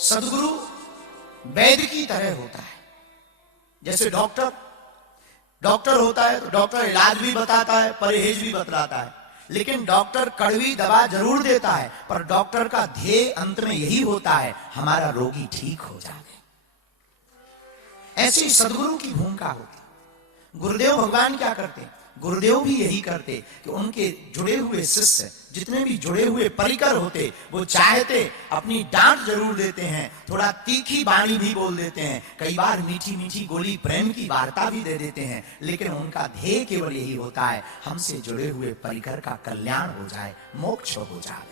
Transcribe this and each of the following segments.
सद्गुरु वैद्य की तरह होता है। जैसे डॉक्टर होता है तो डॉक्टर इलाज भी बताता है, परहेज भी बतलाता है, लेकिन डॉक्टर कड़वी दवा जरूर देता है, पर डॉक्टर का ध्येय अंत में यही होता है हमारा रोगी ठीक हो जाए। ऐसी सद्गुरु की भूमिका होती। गुरुदेव भगवान क्या करते? गुरुदेव भी यही करते कि उनके जुड़े हुए शिष्य जितने भी जुड़े हुए परिकर होते, वो चाहते अपनी डांट जरूर देते हैं, थोड़ा तीखी वाणी भी बोल देते हैं, कई बार मीठी मीठी गोली प्रेम की वार्ता भी दे देते हैं, लेकिन उनका ध्येय केवल यही होता है हमसे जुड़े हुए परिकर का कल्याण हो जाए, मोक्ष हो जाए।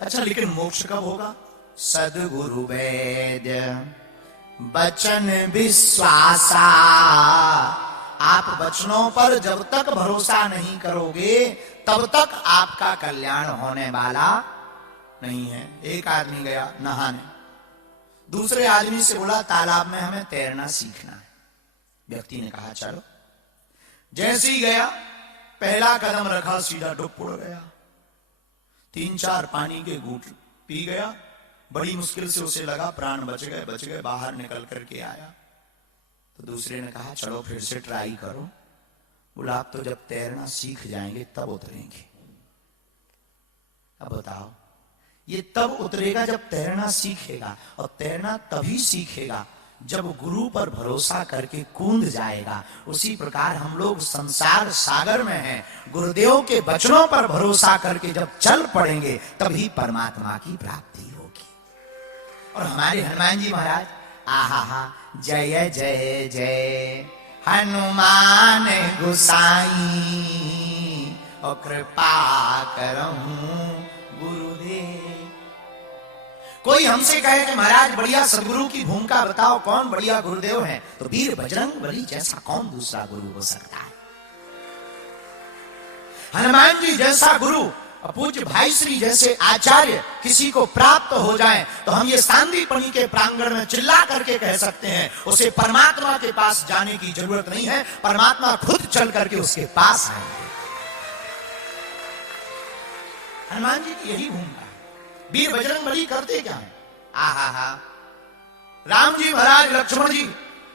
अच्छा, लेकिन मोक्ष कब होगा? सद्गुरु वैद्य बचन विश्वासा। आप वचनों पर जब तक भरोसा नहीं करोगे तब तक आपका कल्याण होने वाला नहीं है। एक आदमी गया नहाने, दूसरे आदमी से बोला तालाब में हमें तैरना सीखना है। व्यक्ति ने कहा चलो। जैसे ही गया, पहला कदम रखा, सीधा डुब उड़ गया। 3-4 पानी के घूंट पी गया, बड़ी मुश्किल से उसे लगा प्राण बच गए, बाहर निकल करके आया। तो दूसरे ने कहा चलो फिर से ट्राई करो। बोला आप तो जब तैरना सीख जाएंगे तब उतरेंगे। अब बताओ, ये तब उतरेगा जब तैरना सीखेगा, और तैरना तभी सीखेगा जब गुरु पर भरोसा करके कूद जाएगा। उसी प्रकार हम लोग संसार सागर में हैं, गुरुदेव के वचनों पर भरोसा करके जब चल पड़ेंगे तभी परमात्मा की प्राप्ति होगी। और हमारे हनुमान जी महाराज, आहा जय जय जय हनुमान गोसाई, और कृपा करहूं गुरुदेव। कोई हमसे कहे कि महाराज बढ़िया सदगुरु की भूमिका बताओ, कौन बढ़िया गुरुदेव है, तो वीर बजरंगबली जैसा कौन दूसरा गुरु हो सकता है? हनुमान जी जैसा गुरु, पूज्य भाई श्री जैसे आचार्य किसी को प्राप्त हो जाए तो हम ये सांदीपनी के प्रांगण में चिल्ला करके कह सकते हैं उसे परमात्मा के पास जाने की जरूरत नहीं है, परमात्मा खुद चल करके उसके पास आएंगे। हनुमान जी की यही भूमिका है। वीर बजरंगबली करते क्या है? आहा, राम जी महाराज, लक्ष्मण जी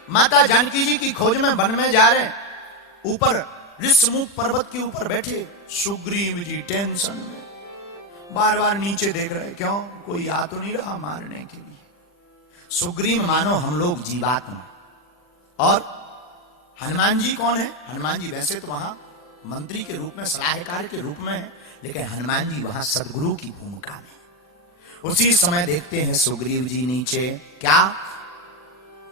माता जानकी जी की खोज में वन में जा रहे हैं, ऊपर ऋषमुख पर्वत के ऊपर बैठे सुग्रीव जी टेंशन में बार बार नीचे देख रहे, क्यों? कोई आ तो नहीं रहा मारने के लिए। सुग्रीव मानो हम लोग जीवात्मा, और हनुमान जी कौन है? हनुमान जी वैसे तो वहां मंत्री के रूप में, सलाहकार के रूप में है, लेकिन हनुमान जी वहां सदगुरु की भूमिका में। उसी समय देखते हैं सुग्रीव जी नीचे, क्या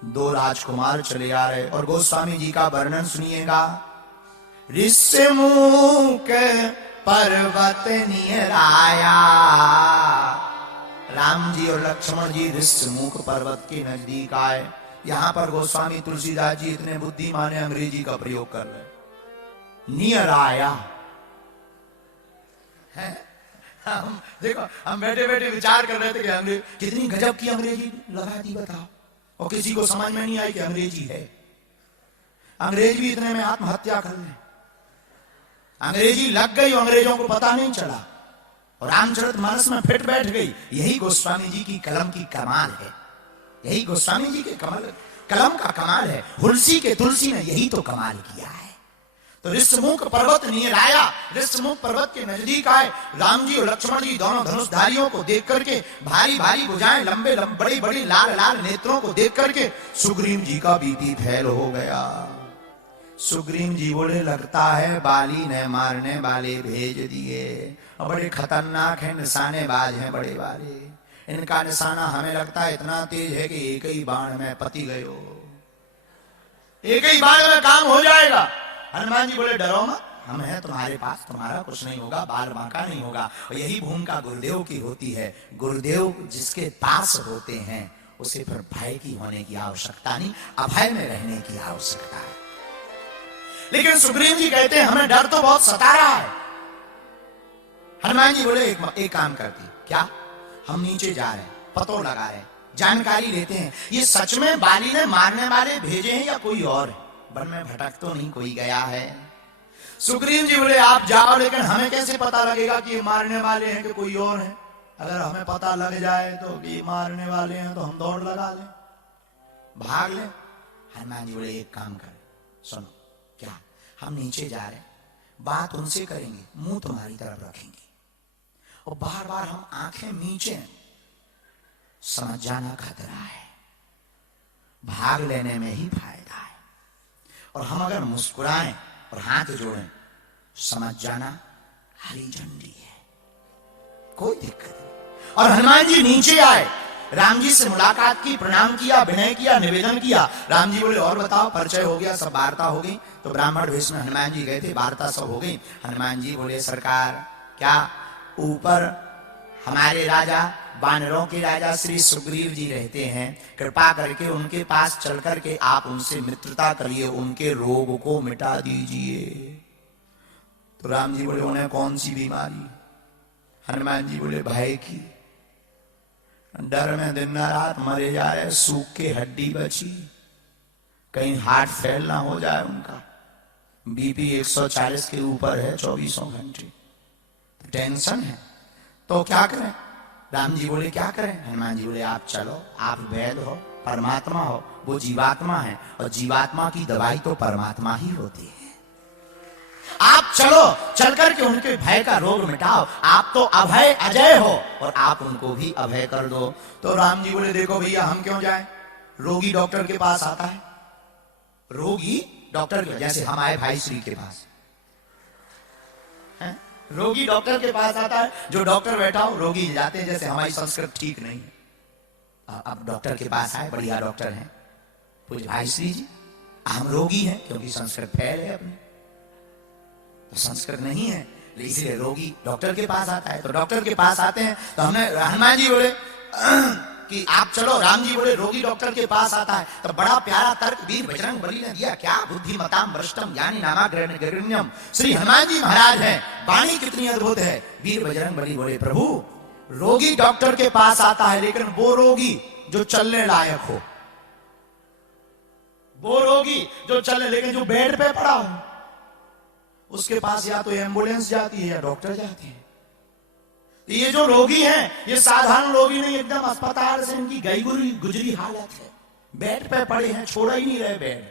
2 राजकुमार चले आ रहे, और गोस्वामी जी का वर्णन सुनिएगा। ऋषमुख पर्वत नियराया, राम जी और लक्ष्मण जी ऋषमुख पर्वत के नजदीक आए। यहां पर गोस्वामी तुलसीदास जी इतने बुद्धिमान है, अंग्रेजी का प्रयोग कर रहे। नियराया है, हम देखो, हम बैठे बैठे विचार कर रहे थे कि अंग्रेजी कितनी गजब की अंग्रेजी लगा दी, बताओ, और किसी को समझ में नहीं आई कि अंग्रेजी है। अंग्रेज भी इतने में आत्महत्या कर ले, अंग्रेजी लग गई, अंग्रेजों को पता नहीं चला, और रामचरितमानस में फिट बैठ गई। यही गोस्वामी जी की कलम की कमाल है, यही गोस्वामी जी के कलम का कमाल है। हुलसी के तुलसी ने यही तो कमाल किया है। तो ऋषमुख पर्वत नियराया, ऋषमुख पर्वत के नजदीक आए। राम जी और लक्ष्मण जी दोनों धनुषधारियों को देख करके, भारी भारी भुजाएं, लंबे बड़ी बड़ी लाल लाल नेत्रों को देख करके सुग्रीव जी का बीपी फेल हो गया। सुग्रीव जी बोले लगता है बाली ने मारने वाले भेज दिए, और बड़े खतरनाक है, निशानेबाज हैं बड़े वाले। इनका निशाना हमें लगता है इतना तेज है कि एक ही बाण में पति गयो, एक ही बाण में काम हो जाएगा। हनुमान जी बोले डरो मत, हम हैं तुम्हारे पास, तुम्हारा कुछ नहीं होगा, बाल बांका नहीं होगा। और यही भूमिका गुरुदेव की होती है। गुरुदेव जिसके पास होते हैं उसे फिर भय की होने की आवश्यकता नहीं, अभय में रहने की आवश्यकता है। लेकिन सुग्रीव जी कहते हैं हमें डर तो बहुत सता रहा है। हनुमान जी बोले एक काम करती, क्या? हम नीचे जा रहे हैं, पतो लगा रहे हैं, जानकारी लेते हैं, ये सच में बाली ने मारने वाले भेजे हैं या कोई और है? वन में भटक तो नहीं कोई गया है? सुग्रीव जी बोले आप जाओ, लेकिन हमें कैसे पता लगेगा कि ये मारने वाले हैं कि कोई और है? अगर हमें पता लग जाए तो कि मारने वाले हैं तो हम दौड़ लगा लें, भाग लें। हनुमान जी बोले एक काम कर, सुनो, क्या हम नीचे जा रहे, बात उनसे करेंगे, मुंह तुम्हारी तरफ रखेंगे और बार बार हम आंखें नीचे, समझ जाना खतरा है, भाग लेने में ही फायदा है। और हम अगर मुस्कुराएं और हाथ जोड़ें, समझ जाना हरी झंडी है, कोई दिक्कत नहीं। और हनुमान जी नीचे आए, राम जी से मुलाकात की, प्रणाम किया, विनय किया, निवेदन किया। राम जी बोले और बताओ, परिचय हो गया, सब वार्ता हो गई। तो ब्राह्मण वेश में हनुमान जी गए थे, वार्ता सब हो गई। हनुमान जी बोले सरकार, क्या ऊपर हमारे राजा, वानरों के राजा श्री सुग्रीव जी रहते हैं, कृपा करके उनके पास चल करके आप उनसे मित्रता करिए, उनके रोग को मिटा दीजिए। तो राम जी बोले उन्हें कौन सी बीमारी? हनुमान जी बोले भय की, डर में दिन रात मरे जा रहे, सूख के हड्डी बची, कहीं हार्ट फेल ना हो जाए उनका, बीपी 140 के ऊपर है 24 घंटे, टेंशन है। तो क्या करें? राम जी बोले क्या करें? हनुमान जी बोले आप चलो, आप वैद्य हो, परमात्मा हो, वो जीवात्मा है, और जीवात्मा की दवाई तो परमात्मा ही होती है। आप चलो, चल करके उनके भय का रोग मिटाओ, आप तो अभय अजय हो और आप उनको भी अभय कर दो। तो राम जी बोले देखो भैया, हम क्यों जाएं? रोगी डॉक्टर के पास आता है, रोगी डॉक्टर के, जैसे हमारे भाई श्री के पास है? रोगी डॉक्टर के पास आता है, जो डॉक्टर बैठा हो, रोगी जाते हैं। जैसे हमारी संस्कृत ठीक नहीं है, अब डॉक्टर के पास आए, बढ़िया डॉक्टर हैं, पूछ भाई श्री जी, हम रोगी हैं, क्योंकि संस्कृत फैल है अपने, तो संस्कृत नहीं है, इसलिए रोगी डॉक्टर के पास आता है। तो डॉक्टर के पास आते हैं, तो हमने हनुमान जी बोले कि आप चलो, राम जी बोले रोगी डॉक्टर के पास आता है। तो बड़ा प्यारा तर्क वीर बजरंग बली ने दिया, क्या बुद्धिमताम वरिष्ठम ज्ञानी नामाग्रण्यम, श्री हनुमान जी महाराज हैं, वाणी कितनी अद्भुत है। वीर बजरंग बली बोले प्रभु, रोगी डॉक्टर के पास आता है, लेकिन वो रोगी जो चलने लायक हो, वो रोगी जो चले, लेकिन जो बेड पे पड़ा हो, उसके पास या तो एम्बुलेंस जाती है या डॉक्टर जाते हैं। ये जो रोगी हैं, ये साधारण रोगी नहीं, एकदम अस्पताल से इनकी गई गुजरी हालत है, बेड पे पड़े हैं, छोड़ा ही नहीं रहे बेड,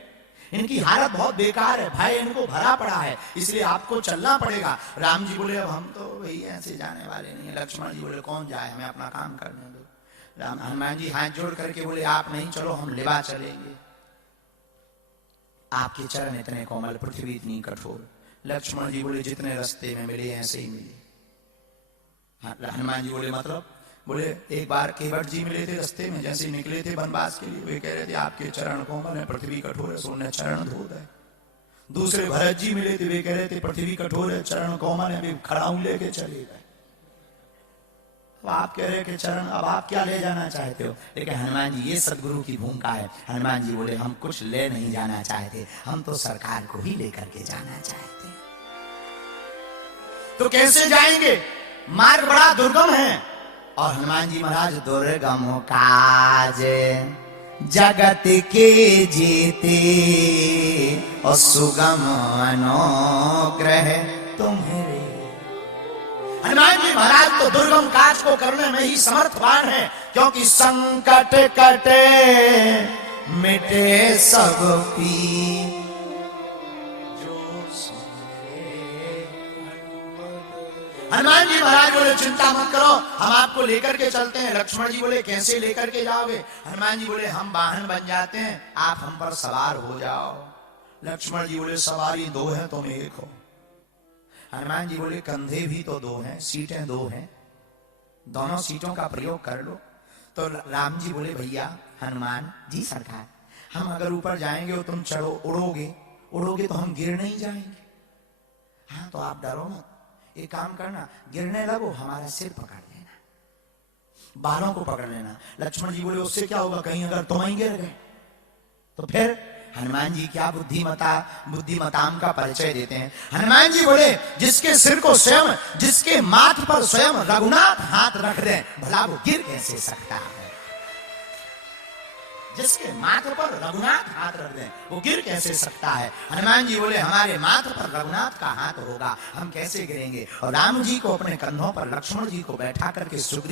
इनकी हालत बहुत बेकार है, भय इनको भरा पड़ा है, इसलिए आपको चलना पड़ेगा। राम जी बोले अब हम तो वही ऐसे जाने वाले नहीं। लक्ष्मण जी बोले कौन जाए, हमें अपना काम करने दो। हनुमान जी हाथ जोड़ करके बोले आप नहीं चलो, हम लेवा चलेंगे, आपके चरण इतने कोमल, पृथ्वी इतनी कठोर। लक्ष्मण जी बोले जितने रास्ते में मिले ऐसे ही मिले। हनुमान जी बोले मतलब? बोले एक बार केवट जी मिले थे रास्ते में, जैसे निकले थे वनवास के लिए, वे कह रहे थे आपके चरण कोमल है, पृथ्वी कठोर है, सोने चरण धो है। दूसरे भरत जी मिले थे, वे कह रहे थे पृथ्वी कठोर है, चरण कोमल है, वे खड़ाऊ लेके चले गए। अब आप कह रहे कि चरण, अब आप क्या ले जाना चाहते हो? लेकिन हनुमान जी, ये सदगुरु की भूमिका है। हनुमान जी बोले हम कुछ ले नहीं जाना चाहते, हम तो सरकार को ही लेकर के जाना चाहते हैं। तो कैसे जाएंगे? मार्ग बड़ा दुर्गम है। और हनुमान जी महाराज, दुर्गम काज जगत के जीते और सुगम अनुग्रह तुम्हारे। हनुमान जी महाराज तो दुर्गम काज को करने में ही समर्थवान है, क्योंकि संकट कटे मिटे सब पी, हनुमान जी महाराज बोले चिंता मत करो, हम आपको लेकर के चलते हैं। लक्ष्मण जी बोले कैसे लेकर के जाओगे? हनुमान जी बोले हम वाहन बन जाते हैं, आप हम पर सवार हो जाओ। लक्ष्मण जी बोले सवारी दो है, तुम एक हो। हनुमान जी बोले कंधे भी तो दो हैं, सीटें दो हैं, दोनों सीटों का प्रयोग कर लो। तो राम जी बोले भैया हनुमान जी सरकार, हम अगर ऊपर जाएंगे और तुम चढ़ो, उड़ोगे तो हम गिर नहीं जाएंगे। हाँ तो आप डरो मत, एक काम करना, गिरने लगो हमारा सिर पकड़ लेना, बालों को पकड़ लेना। लक्ष्मण जी बोले उससे क्या होगा, कहीं अगर तुम ही गिर गए तो फिर? हनुमान जी क्या बुद्धिमताम का परिचय देते हैं। हनुमान जी बोले जिसके सिर को स्वयं, जिसके माथ पर स्वयं रघुनाथ हाथ रख दे, भला वो गिर कैसे सकता है? जिसके माथे पर रघुनाथ हाथ रख दें, वो गिर कैसे सकता है? हनुमान जी बोले हमारे माथे पर रघुनाथ का हाथ होगा, हम कैसे गिरेंगे? और राम जी को अपने कंधों पर, लक्ष्मण जी को बैठा करके सुग्रीव